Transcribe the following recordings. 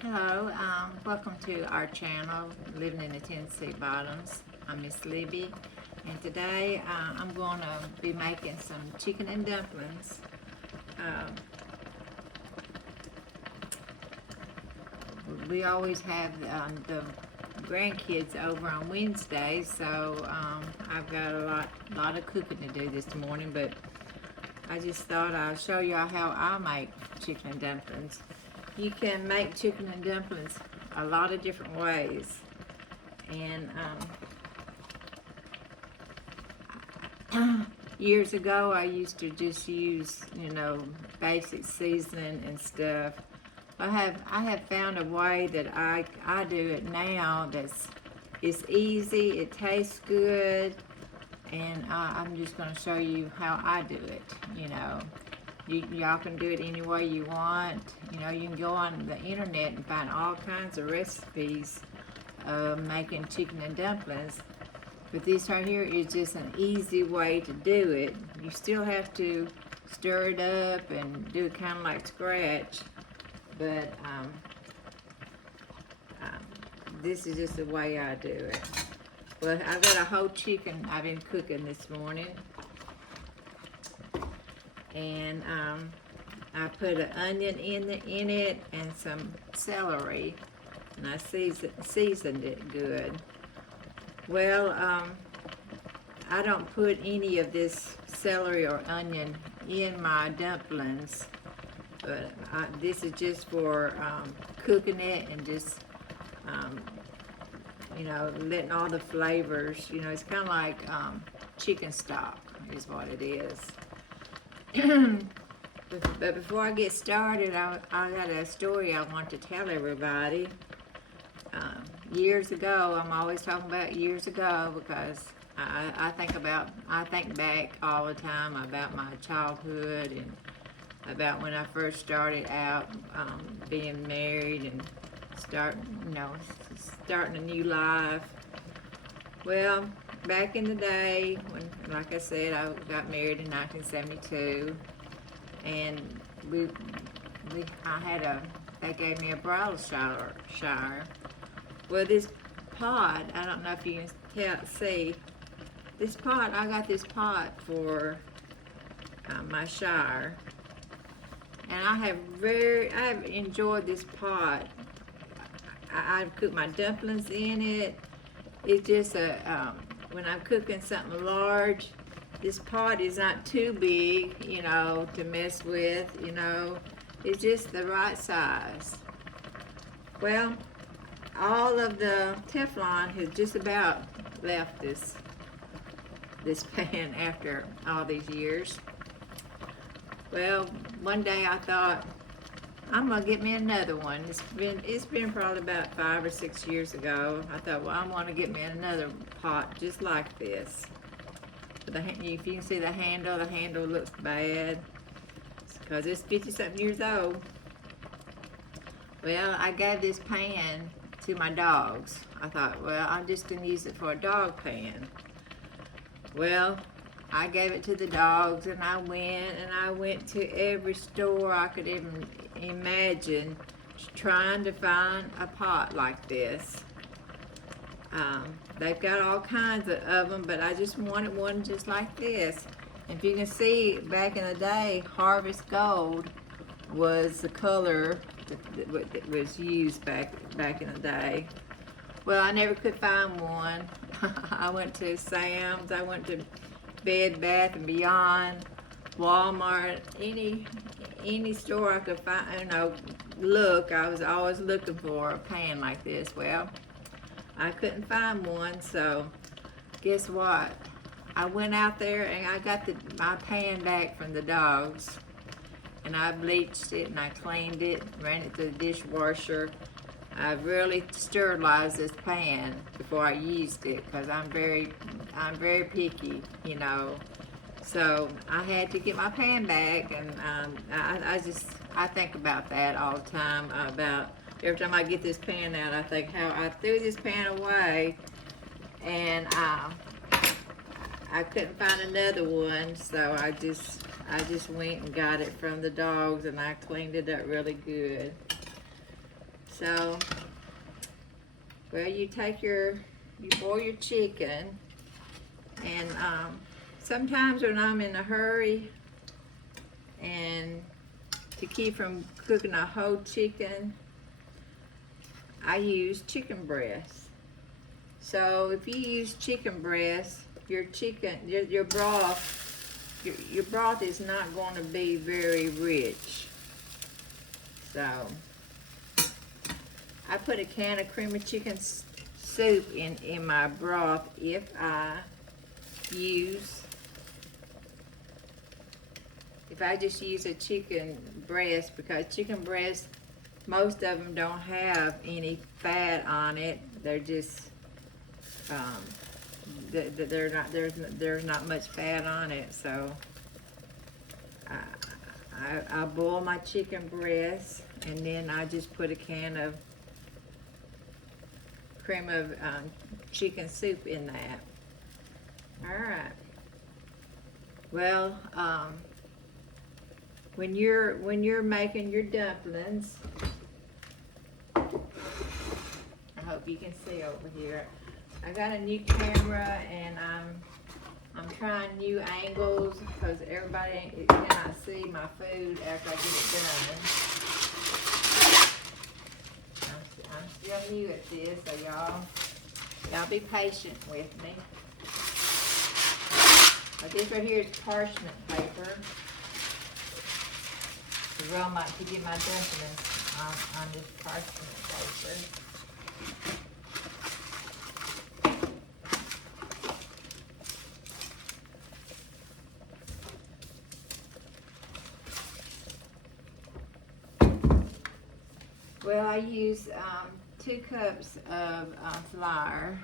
Hello, welcome to our channel, Living in the Tennessee Bottoms. I'm Miss Libby, and today I'm going to be making some chicken and dumplings. We always have the grandkids over on Wednesday, so I've got a lot of cooking to do this morning, but I just thought I'd show y'all how I make chicken and dumplings. You can make chicken and dumplings a lot of different ways, and years ago I used to just use, basic seasoning and stuff. I have found a way that I do it now it's easy, it tastes good, and I'm just going to show you how I do it. Y'all can do it any way you want. You can go on the internet and find all kinds of recipes of making chicken and dumplings. But this right here is just an easy way to do it. You still have to stir it up and do it kind of like scratch. But this is just the way I do it. Well, I've got a whole chicken I've been cooking this morning. And I put an onion in it and some celery, and I seasoned it good. Well, I don't put any of this celery or onion in my dumplings, but this is just for cooking it and just letting all the flavors, it's kind of like chicken stock is what it is. But before I get started, I got a story I want to tell everybody. Years ago, I'm always talking about years ago because I think back all the time about my childhood and about when I first started out being married and starting a new life. Well, back in the day, when, like I said, I got married in 1972, and they gave me a bridal shower. Well, this pot, I don't know if you can see, this pot, I got this pot for my shower, and I have enjoyed this pot. I've cooked my dumplings in it. It's just when I'm cooking something large, this pot is not too big, to mess with, It's just the right size. Well, all of the Teflon has just about left this pan after all these years. Well, one day I thought, I'm gonna get me another one. It's been probably about 5 or 6 years ago. I thought, well, I'm gonna get me another pot just like this. But if you can see the handle looks bad because it's 50-something years old. Well, I gave this pan to my dogs. I thought, well, I'm just gonna use it for a dog pan. Well, I gave it to the dogs, and I went to every store I could even imagine trying to find a pot like this. They've got all kinds of them, but I just wanted one just like this. If you can see, back in the day, Harvest Gold was the color that was used back in the day. Well, I never could find one. I went to Sam's, I went to Bed Bath & Beyond, Walmart, any store I could find, look. I was always looking for a pan like this. Well, I couldn't find one, so guess what? I went out there and I got my pan back from the dogs, and I bleached it and I cleaned it, ran it through the dishwasher. I really sterilized this pan before I used it because I'm very picky, So I had to get my pan back, and I think about that all the time. About every time I get this pan out, I think how I threw this pan away, and I couldn't find another one, so I just went and got it from the dogs, and I cleaned it up really good. So, well, you boil your chicken, and sometimes when I'm in a hurry, and to keep from cooking a whole chicken, I use chicken breast. So if you use chicken breast, your broth is not going to be very rich. So I put a can of cream of chicken soup in my broth if I just use a chicken breast, because chicken breast, most of them don't have any fat on it. They're just there's not much fat on it. So I boil my chicken breast, and then I just put a can of cream of chicken soup in that. All right. Well, when you're making your dumplings, I hope you can see over here. I got a new camera, and I'm trying new angles because everybody cannot see my food after I get it done. I'm still new at this, so y'all be patient with me. But this right here is parchment paper to get my dumplings on this parchment paper. Well, I use 2 cups of flour.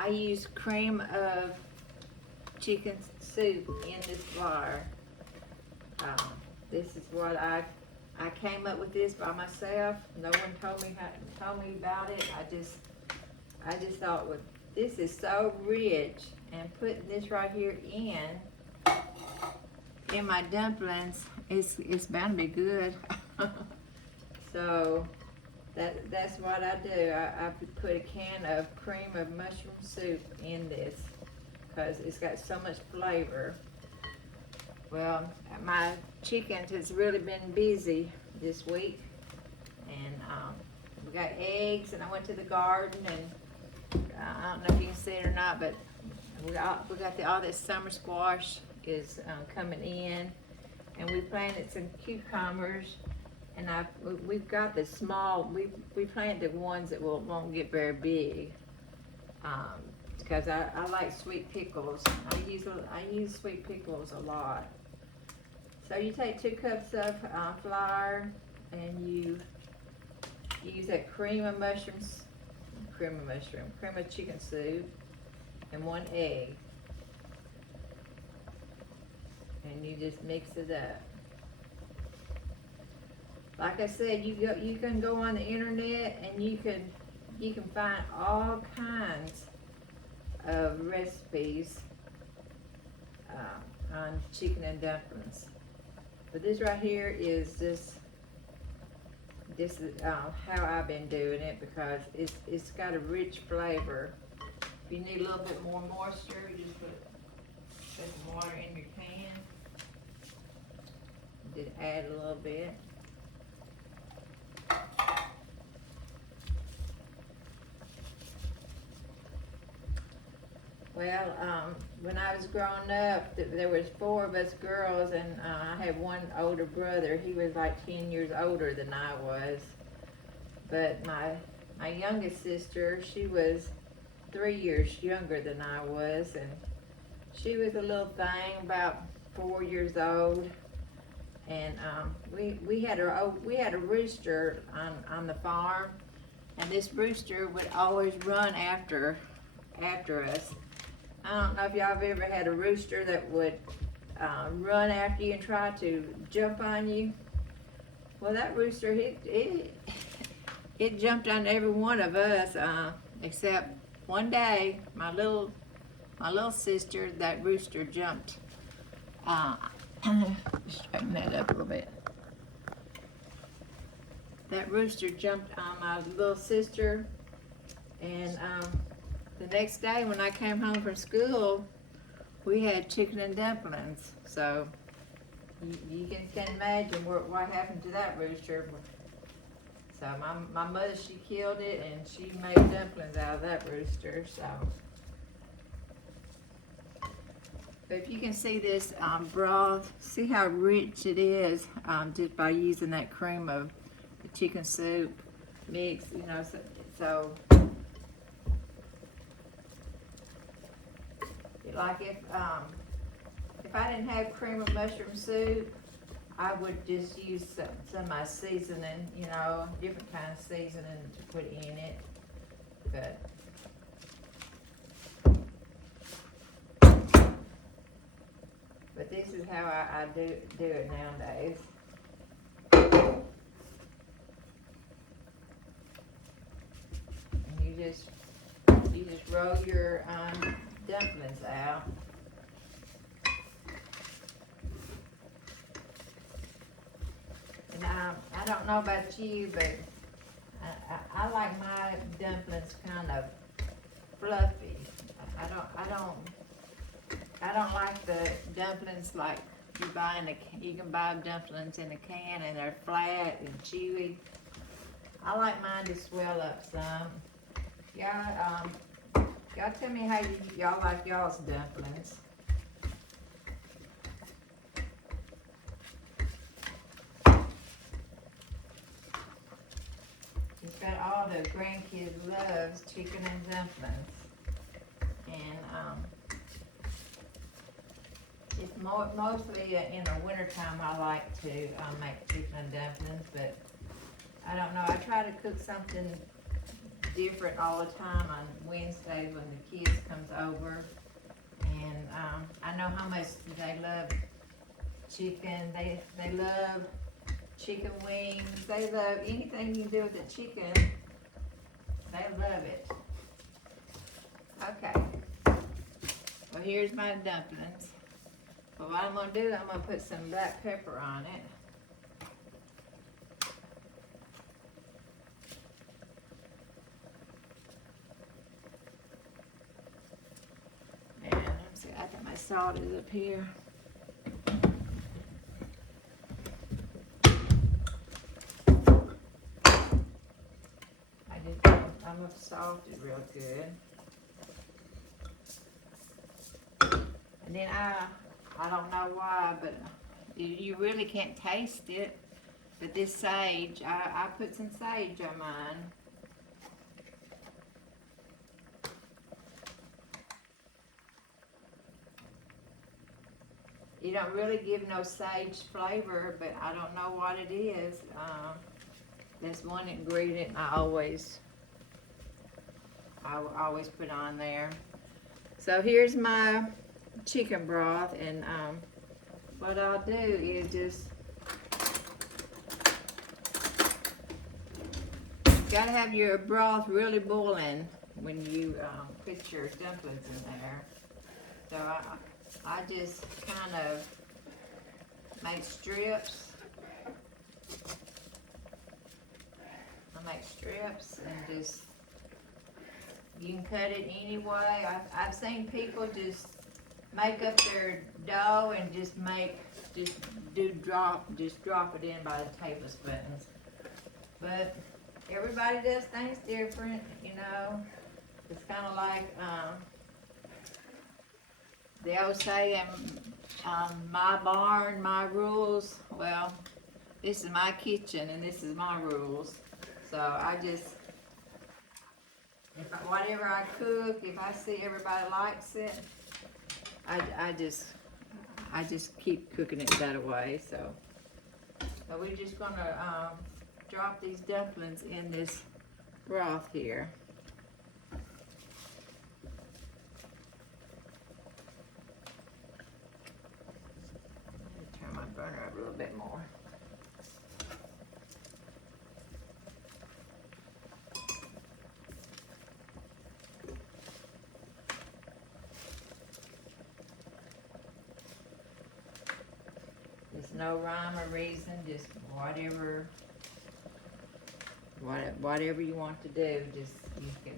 I use cream of chicken soup in this flour. This is what I came up with this by myself. No one told me about it. I just thought, well, this is so rich, and putting this right here in my dumplings, it's bound to be good. So that's what I do. I put a can of cream of mushroom soup in this because it's got so much flavor. Well, my chickens has really been busy this week, and we got eggs, and I went to the garden, and I don't know if you can see it or not, but we got all this summer squash is coming in, and we planted some cucumbers. And we've got the small, we planted the ones that won't get very big, because I like sweet pickles. I use sweet pickles a lot. So you take 2 cups of flour, and you use that cream of chicken soup, and 1 egg, and you just mix it up. Like I said, you can go on the internet, and you can find all kinds of recipes on chicken and dumplings. But this right here is this is how I've been doing it, because it's got a rich flavor. If you need a little bit more moisture, you just put some water in your pan. Just add a little bit. Well, when I was growing up, there was 4 of us girls, and I had 1 older brother. He was like 10 years older than I was. But my youngest sister, she was 3 years younger than I was, and she was a little thing, about 4 years old. And we had a rooster on the farm, and this rooster would always run after us. I don't know if y'all have ever had a rooster that would run after you and try to jump on you. Well, that rooster, it jumped on every one of us, except one day, my little sister, that rooster jumped. Straighten that up a little bit. That rooster jumped on my little sister, and the next day when I came home from school, we had chicken and dumplings. So you can imagine what happened to that rooster. So my mother, she killed it, and she made dumplings out of that rooster. So, but if you can see this broth, see how rich it is just by using that cream of the chicken soup mix, you know. So like if I didn't have cream of mushroom soup, I would just use some of my seasoning, you know, different kind of seasoning to put in it. But this is how I do it nowadays. And you just roll your dumplings out. And I don't know about you, but I like my dumplings kind of fluffy. I don't like the dumplings like you can buy dumplings in a can and they're flat and chewy. I like mine to swell up some. Y'all tell me how y'all like y'all's dumplings. It's got all the grandkids loves chicken and dumplings. And it's mostly in the wintertime I like to make chicken and dumplings, but I don't know, I try to cook something different all the time on Wednesdays when the kids comes over. And I know how much they love chicken. They love chicken wings. They love anything you can do with the chicken. They love it. Okay. Well, here's my dumplings. Well, what I'm going to do, I'm going to put some black pepper on it. And let's see, I think my salt is up here. I'm going to salt it real good. And then I don't know why, but you really can't taste it. But this sage, I put some sage on mine. You don't really give no sage flavor, but I don't know what it is. That's one ingredient I always put on there. So here's my chicken broth, and what I'll do is just gotta have your broth really boiling when you put your dumplings in there. So I just kind of make strips. I make strips and just, you can cut it any way. I've seen people just make up their dough and just drop it in by the tablespoons. But everybody does things different, you know. It's kind of like they always say, my barn, my rules. Well, this is my kitchen and this is my rules. So I just, whatever I cook, if I see everybody likes it, I just keep cooking it that way. So So we're just gonna drop these dumplings in this broth here. Turn my burner up a little bit more. There's no rhyme or reason, just whatever you want to do, just you can,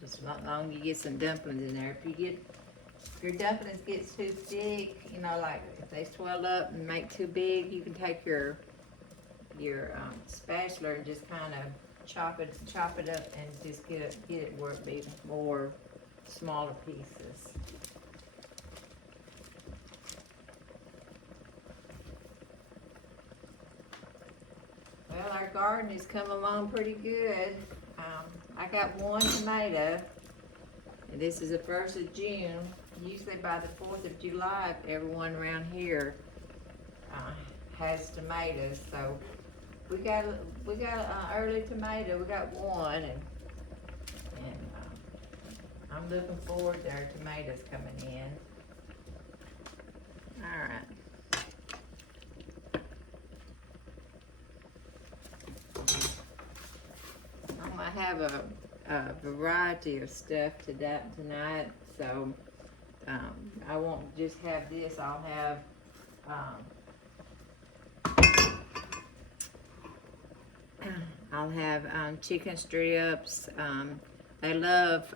just as long as you get some dumplings in there. If your dumplings get too thick, you know, like if they swell up and make too big, you can take your spatula and just kind of chop it up and just get it where it be more smaller pieces. Well, our garden has come along pretty good. I got one tomato, and this is the 1st of June. Usually by the 4th of July, everyone around here has tomatoes. So we got an early tomato. We got one, and I'm looking forward to our tomatoes coming in. All right. I have a variety of stuff tonight, so I won't just have this. I'll have chicken strips. They love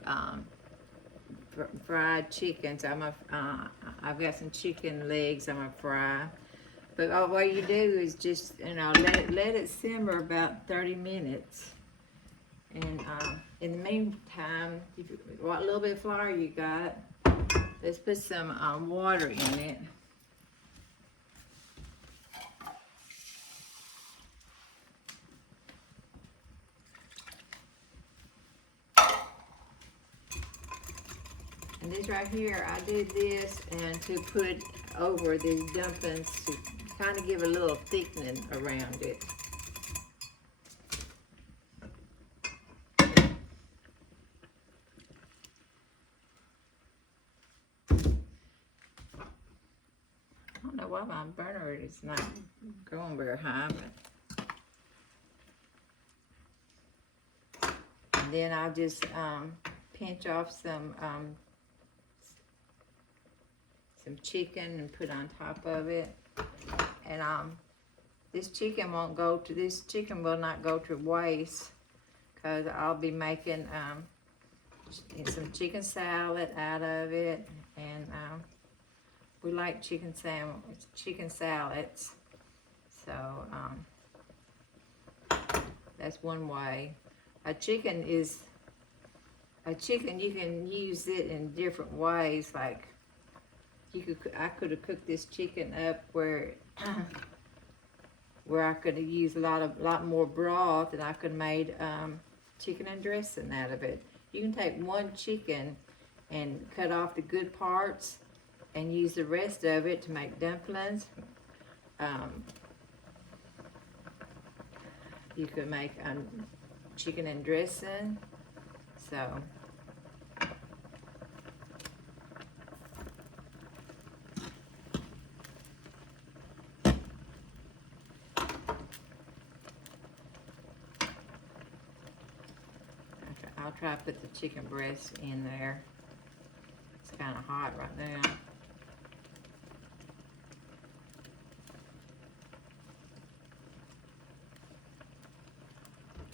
fried chicken, so I've got some chicken legs I'm gonna fry. But what you do is just, you know, let it simmer about 30 minutes. And in the meantime, what little bit of flour you got, let's put some water in it. And this right here, I did this and to put over these dumplings to kind of give a little thickening around it. I don't know why my burner is not going very high, but and then I'll just pinch off some chicken and put on top of it. And this chicken will not go to waste, because I'll be making some chicken salad out of it, and we like chicken salads, so that's one way. A chicken you can use it in different ways. Like I could have cooked this chicken up where I could have used a lot more broth, and I could have made chicken and dressing out of it. You can take one chicken and cut off the good parts and use the rest of it to make dumplings. You could make chicken and dressing. So I'll try to put the chicken breast in there. It's kind of hot right now.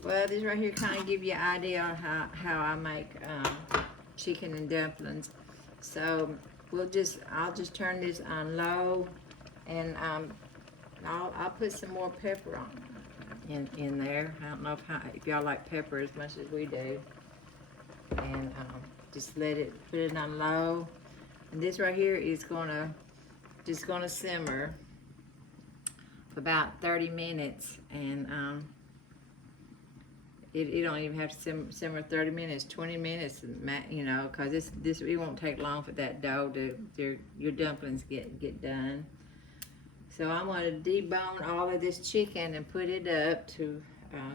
Well, these right here kind of give you an idea of how I make chicken and dumplings. So I'll just turn this on low, and I'll put some more pepper on in there. I don't know if y'all like pepper as much as we do. And just put it on low. And this right here is just gonna simmer for about 30 minutes. And it don't even have to simmer 30 minutes, 20 minutes, you know, because it won't take long for that dough to your dumplings get done. So I'm gonna debone all of this chicken and put it up to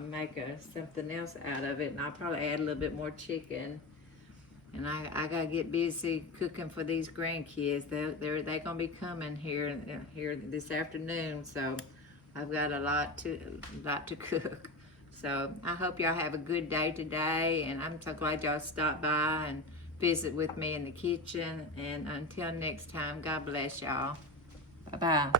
make something else out of it. And I'll probably add a little bit more chicken. And I gotta get busy cooking for these grandkids. They're gonna be coming here this afternoon. So I've got a lot to cook. So I hope y'all have a good day today, and I'm so glad y'all stopped by and visit with me in the kitchen. And until next time, God bless y'all. Bye-bye.